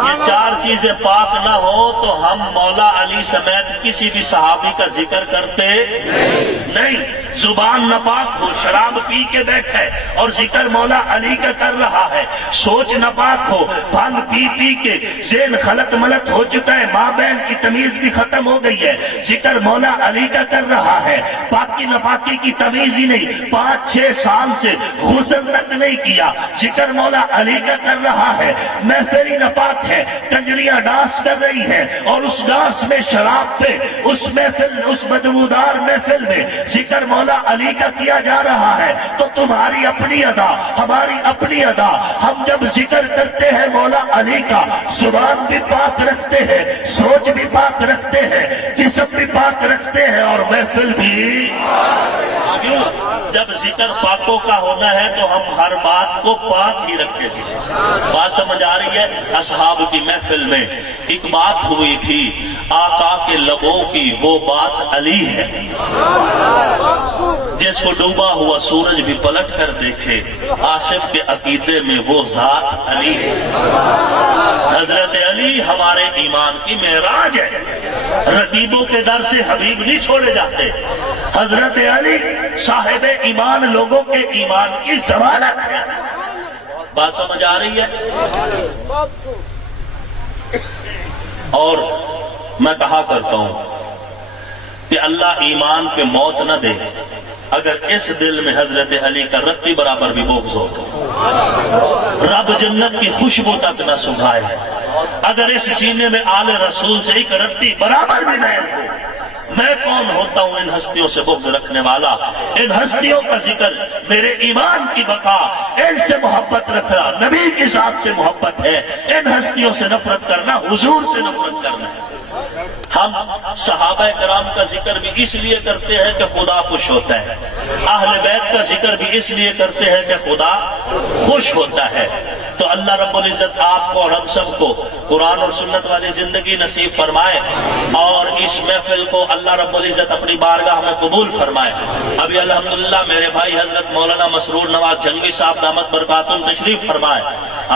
یہ 4 چیزیں پاک نہ ہو تو ہم مولا علی سمیت کسی بھی صحابی کا ذکر کرتے نہیں. زبان ناپاک ہو، شراب پی کے بیٹھے اور ذکر مولا علی کا کر رہا ہے. سوچ ناپاک ہو، بھنگ پی پی کے ذہن خلط ملط ہو چکا ہے، ماں بہن کی تمیز بھی ختم ہو گئی ہے، ذکر مولا علی کا کر رہا ہے. پاکی ناپاکی کی تمیز ہی نہیں، 5-6 سال سے غسل تک نہیں کیا، ذکر مولا علی کا کر رہا ہے. محفل ناپاک ہے، کنجریاں ڈانس کر رہی ہیں اور اس ڈانس میں شراب پہ اس محفل، اس بدبودار محفل میں ذکر مولا علی کا کیا جا رہا ہے. تو تمہاری اپنی ادا، ہماری اپنی ادا. ہم جب ذکر کرتے ہیں مولا علی کا، زبان بھی پاک رکھتے ہیں، سوچ بھی پاک رکھتے ہیں، جسم بھی پاک رکھتے ہیں اور محفل بھی. کیوں؟ جب ذکر پاکوں کا ہونا ہے تو ہم ہر بات کو پاک ہی رکھیں گے. بات سمجھ آ رہی ہے؟ اصحاب کی محفل میں ایک بات ہوئی تھی، آقا کے لبوں کی وہ بات علی ہے. جس کو ڈوبا ہوا سورج بھی پلٹ کر دیکھے، آصف کے عقیدے میں وہ ذات علی ہے. حضرت علی ہمارے ایمان کی معراج ہے. رقیبوں کے ڈر سے حبیب نہیں چھوڑے جاتے. حضرت علی صاحب ایمان لوگوں کے ایمان کی ضمانت ہے. بات سمجھ آ رہی ہے؟ اور میں کہا کرتا ہوں کہ اللہ ایمان پہ موت نہ دے اگر اس دل میں حضرت علی کا رتی برابر بھی بغض ہو تو. رب جنت کی خوشبو تک نہ سنگھائے اگر اس سینے میں آل رسول سے ایک رتی برابر بھی میل ہو. میں کون ہوتا ہوں ان ہستیوں سے بغض رکھنے والا؟ ان ہستیوں کا ذکر میرے ایمان کی بقا، ان سے محبت رکھنا نبی کی ذات سے محبت ہے. ان ہستیوں سے نفرت کرنا حضور سے نفرت کرنا ہے. ہم صحابہ کرام کا ذکر بھی اس لیے کرتے ہیں کہ خدا خوش ہوتا ہے. اہل بیت کا ذکر بھی اس لیے کرتے ہیں کہ خدا خوش ہوتا ہے. تو اللہ رب العزت آپ کو اور ہم سب کو قرآن اور سنت والی زندگی نصیب فرمائے اور اس محفل کو اللہ رب العزت اپنی بارگاہ میں قبول فرمائے. ابھی الحمدللہ میرے بھائی حضرت مولانا مسرور نواز جنگی صاحب دامت برکاتہم تشریف فرمائے.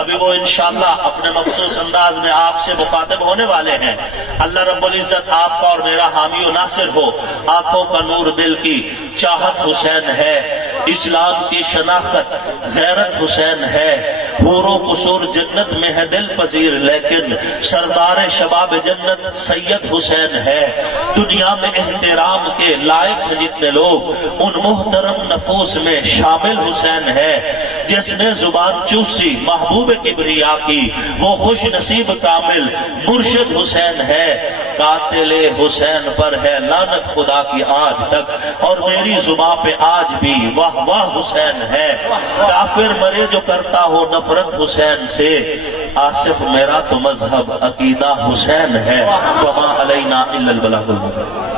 ابھی وہ انشاءاللہ اپنے مخصوص انداز میں آپ سے مخاطب ہونے والے ہیں. اللہ رب العزت آپ کا اور میرا حامی و ناصر ہو. آنکھوں کا نور دل کی چاہت حسین ہے، اسلام کی شناخت غیرت حسین ہے. حور و قصور جنت میں ہے دل پذیر لیکن سردار شباب جنت سید حسین ہے. دنیا میں احترام کے لائق جتنے لوگ ان محترم نفوس میں شامل حسین ہے. جس نے زبان چوسی محبوب کبریا کی وہ خوش نصیب کامل مرشد حسین ہے. قاتل حسین پر ہے لعنت خدا کی آج تک اور میری زبان پہ آج بھی واہ واہ حسین ہے. کافر مرے جو کرتا ہو نفرت حسین سے، آصف میرا تو مذہب عقیدہ حسین ہے. وما علینا الا البلاغ المبین.